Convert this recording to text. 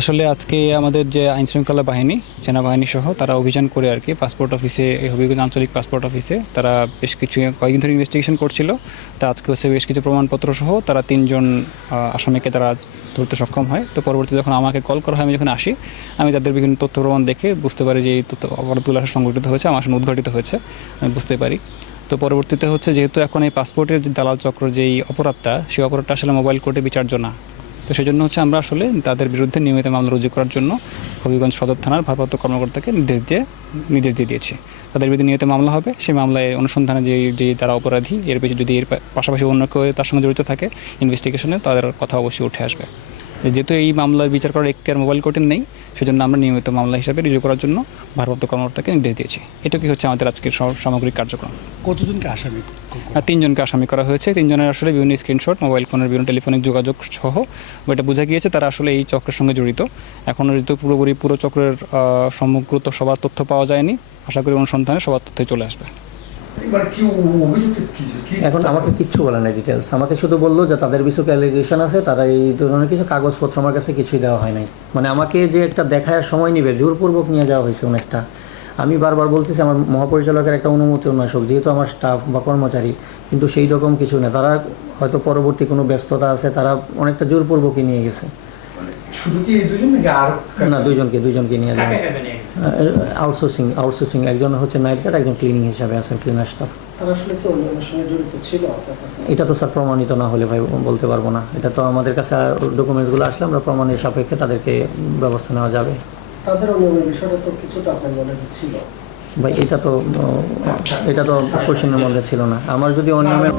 আসলে আজকে আমাদের যে আইনশৃঙ্খলা বাহিনী সেনাবাহিনী সহ তারা অভিযান করে আর কি পাসপোর্ট অফিসে, এই হবিগঞ্জ আঞ্চলিক পাসপোর্ট অফিসে তারা বেশ কিছু কয়েকদিন ধরে ইনভেস্টিগেশন করছিল। তা আজকে হচ্ছে বেশ কিছু প্রমাণপত্র সহ তারা তিনজন আসামিকে তারা ধরতে সক্ষম হয়। তো পরবর্তীতে যখন আমাকে কল করা হয়, আমি যখন আসি, আমি তাদের বিভিন্ন তথ্য প্রমাণ দেখে বুঝতে পারি যে এই তথ্য অপরাধগুলো আসলে সংঘটিত হয়েছে, আমার সামনে উদ্ঘাটিত হয়েছে, আমি বুঝতে পারি। তো পরবর্তীতে হচ্ছে যেহেতু এখন এই পাসপোর্টের যে দালাল চক্র যেই অপরাধটা, সেই অপরাধটা আসলে মোবাইল কোর্টে বিচার্য না। তো সেই জন্য হচ্ছে আমরা আসলে তাদের বিরুদ্ধে নিয়মিত মামলা রুজু করার জন্য হবিগঞ্জ সদর থানার ভারপ্রাপ্ত কর্মকর্তাকে নির্দেশ দিয়ে দিয়েছি। তাদের বিরুদ্ধে নিয়মিত মামলা হবে। সেই মামলায় অনুসন্ধানে যে তারা অপরাধী, এর পেছনে যদি এর পাশাপাশি অন্য কেউ তার সঙ্গে জড়িত থাকে ইনভেস্টিগেশনে, তাদের কথা অবশ্যই উঠে আসবে। যেহেতু এই মামলার বিচার করার এখতিয়ার মোবাইল কোর্টের নেই, সেজন্য আমরা নিয়মিত মামলা হিসাবে রিভিউ করার জন্য ভারপ্রাপ্ত কর্মকর্তাকে নির্দেশ দিয়েছি। এটুকুই হচ্ছে আমাদের আজকের সামগ্রিক কার্যক্রম। কতজনকে আসামি? তিনজনকে আসামি করা হয়েছে। তিনজনের আসলে বিভিন্ন স্ক্রিনশট, মোবাইল ফোনের বিভিন্ন টেলিফোনিক যোগাযোগ সহ এটা বোঝা গিয়েছে তারা আসলে এই চক্রের সঙ্গে জড়িত। এখনও যেহেতু পুরো চক্রের সমগ্র তো সবার তথ্য পাওয়া যায়নি, আশা করি অনুসন্ধানে সবার তথ্যই চলে আসবে। এখন আমাকে কিচ্ছু বলে না ডিটেলস, আমাকে শুধু বললো যে তাদের কিছু অ্যালিগেশন আছে, তারা এই ধরনের কিছু কাগজপত্র আমার কাছে কিছুই দেওয়া হয় নাই। মানে আমাকে যে একটা দেখায় সময় নেবে, জোরপূর্বক নিয়ে যাওয়া হয়েছে অনেকটা। আমি বারবার বলতেছি আমার মহাপরিচালকের একটা অনুমতি অন্বেষক, যেহেতু আমার স্টাফ বা কর্মচারী, কিন্তু সেই রকম কিছু না। তারা হয়তো পরবর্তী কোনো ব্যস্ততা আছে, তারা অনেকটা জোরপূর্বকই নিয়ে গেছে। শুধু কি এই দুজন নাকি আর? না, দুইজনকে নিয়ে যাওয়া আউটসোর্সিং। একজন হচ্ছে নাইট গার্ড, একজন ক্লিনিং হিসাবে আছেন, ক্লিনার স্টাফ। এটা তো স্যার প্রমাণিত না হলে ভাই বলতে পারবো না। এটা তো আমাদের কাছে ডকুমেন্টসগুলো আসলে আমরা প্রমাণের সাপেক্ষে তাদেরকে ব্যবস্থা নেওয়া যাবে। তাদের অনিয়মের বিষয়টা তো কিছুটা আপনার মনে ছিল ভাই, এটা তো কোশ্চেনের মধ্যে ছিল না। আমার যদি অনিয়মের